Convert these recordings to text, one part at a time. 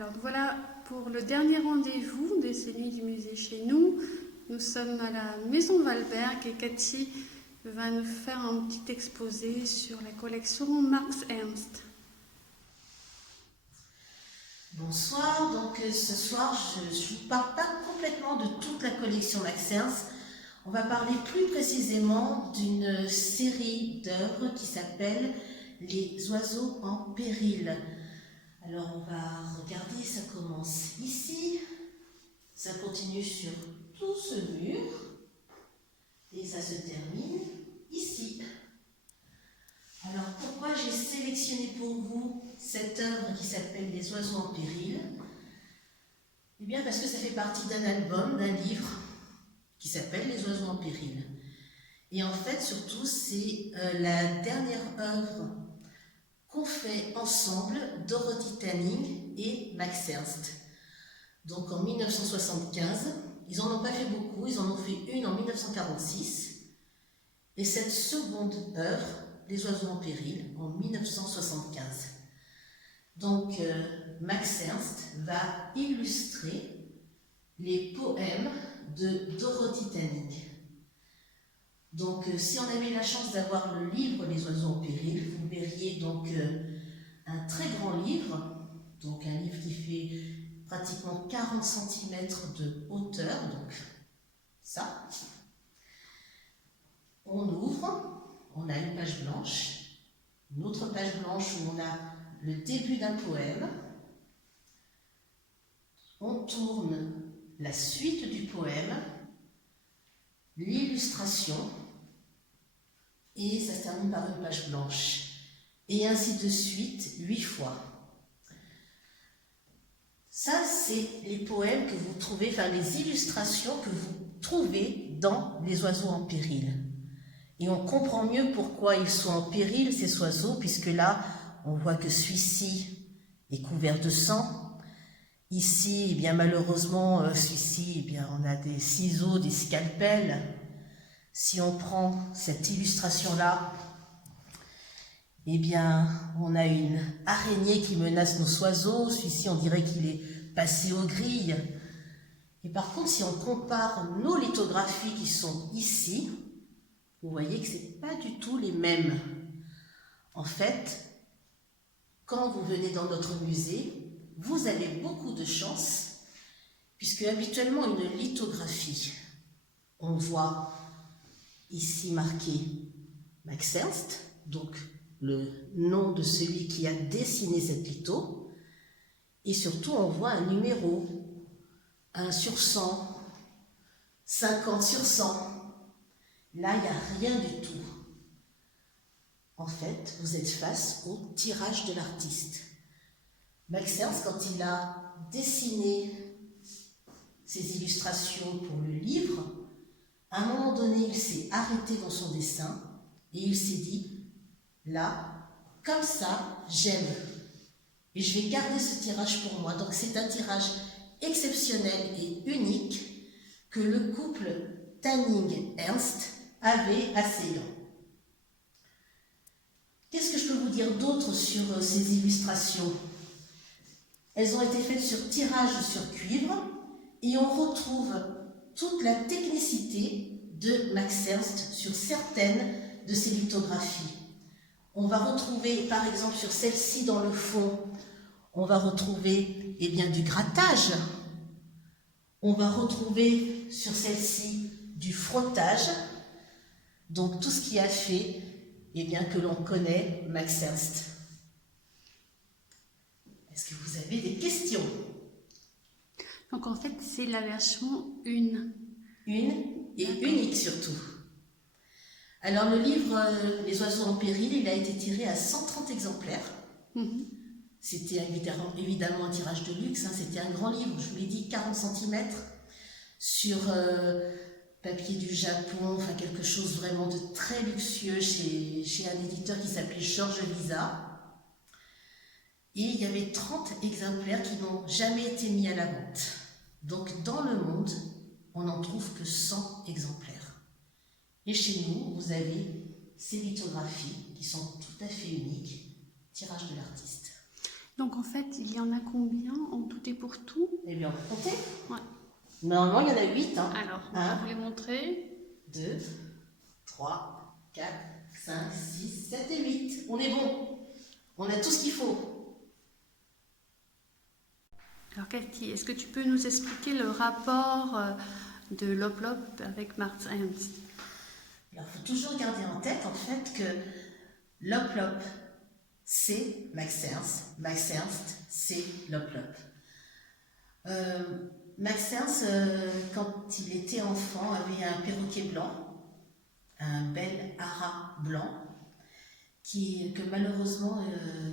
Alors voilà pour le dernier rendez-vous des ces nuits du musée chez nous. Nous sommes à la Maison Valberg et Cathy va nous faire un petit exposé sur la collection Max Ernst. Bonsoir, donc ce soir je ne vous parle pas complètement de toute la collection Max Ernst. On va parler plus précisément d'une série d'œuvres qui s'appelle Les oiseaux en péril. Alors on va regarder, ça commence ici, ça continue sur tout ce mur et ça se termine ici. Alors pourquoi j'ai sélectionné pour vous cette œuvre qui s'appelle Les oiseaux en péril? Eh bien parce que ça fait partie d'un album, d'un livre qui s'appelle Les oiseaux en péril. Et en fait surtout c'est la dernière œuvre qu'ont fait ensemble Dorothy Tanning et Max Ernst. Donc en 1975, ils n'en ont pas fait beaucoup, ils en ont fait une en 1946 et cette seconde œuvre, Les oiseaux en péril, en 1975. Donc Max Ernst va illustrer les poèmes de Dorothy Tanning. Donc si on avait la chance d'avoir le livre Les oiseaux en péril, vous verriez donc un très grand livre, donc un livre qui fait pratiquement 40 cm de hauteur, donc ça. On ouvre, on a une page blanche, une autre page blanche où on a le début d'un poème. On tourne la suite du poème, l'illustration, et ça se termine par une page blanche. Et ainsi de suite, 8 fois. Ça, c'est les poèmes que vous trouvez, enfin les illustrations que vous trouvez dans Les oiseaux en péril. Et on comprend mieux pourquoi ils sont en péril, ces oiseaux, puisque là, on voit que celui-ci est couvert de sang. Ici, eh bien, malheureusement, celui-ci, eh bien, on a des ciseaux, des scalpels. Si on prend cette illustration-là, eh bien, on a une araignée qui menace nos oiseaux. Celui-ci, on dirait qu'il est passé aux grilles. Et par contre, si on compare nos lithographies qui sont ici, vous voyez que ce n'est pas du tout les mêmes. En fait, quand vous venez dans notre musée, vous avez beaucoup de chance, puisque habituellement, une lithographie, on voit ici marqué Max Ernst, donc le nom de celui qui a dessiné cette litho, et surtout on voit un numéro, 1 sur 100, 50 sur 100. Là, il n'y a rien du tout. En fait, vous êtes face au tirage de l'artiste. Max Ernst, quand il a dessiné ses illustrations pour le livre, à un moment donné, il s'est arrêté dans son dessin et il s'est dit, là, comme ça, j'aime. Et je vais garder ce tirage pour moi. Donc c'est un tirage exceptionnel et unique que le couple Tanning-Ernst avait à Ceylan. Qu'est-ce que je peux vous dire d'autre sur ces illustrations? Elles ont été faites sur tirage sur cuivre et on retrouve toute la technicité de Max Ernst sur certaines de ses lithographies. On va retrouver, par exemple, sur celle-ci dans le fond, on va retrouver eh bien, du grattage. On va retrouver sur celle-ci du frottage. Donc tout ce qui a fait eh bien, que l'on connaît Max Ernst. Est-ce que vous avez des questions? Donc en fait, c'est la version 1. Une et unique surtout. Alors le livre Les oiseaux en péril, il a été tiré à 130 exemplaires. C'était évidemment un tirage de luxe, hein. C'était un grand livre, je vous l'ai dit, 40 cm, sur papier du Japon, enfin quelque chose vraiment de très luxueux chez un éditeur qui s'appelait Georges Lisa. Et il y avait 30 exemplaires qui n'ont jamais été mis à la vente. Donc dans le monde, on n'en trouve que 100 exemplaires. Et chez nous, vous avez ces lithographies qui sont tout à fait uniques, tirage de l'artiste. Donc en fait, il y en a combien en tout et pour tout? Eh bien, on peut compter. Ouais. Normalement, il y en a 8. Hein. Alors, on va vous les montrer. 2, 3, 4, 5, 6, 7 et 8. On est bon. On a tout ce qu'il faut. Alors Cathy, est-ce que tu peux nous expliquer le rapport de Lop avec Max Ernst? Alors, il faut toujours garder en tête, en fait, que Lop, c'est Max Ernst. Max Ernst, c'est Lop. Max Ernst, quand il était enfant, avait un perroquet blanc, un bel haras blanc, que malheureusement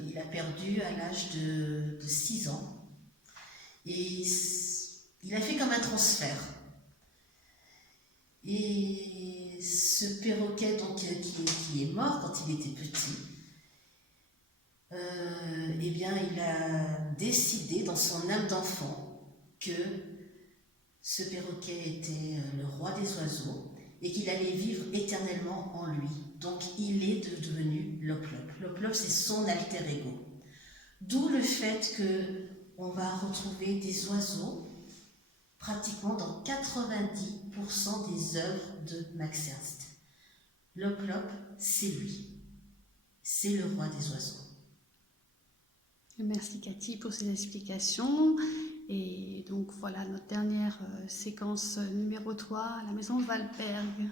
il a perdu à l'âge de 6 ans. Et il a fait comme un transfert. Et ce perroquet donc, qui est mort quand il était petit, eh bien, il a décidé dans son âme d'enfant que ce perroquet était le roi des oiseaux et qu'il allait vivre éternellement en lui. Donc il est devenu Lop. Lop, c'est son alter ego. D'où le fait qu'on va retrouver des oiseaux pratiquement dans 90% des œuvres de Max Ernst. Lop, c'est lui. C'est le roi des oiseaux. Merci Cathy pour ces explications. Et donc voilà notre dernière séquence numéro 3 à la maison Valberg.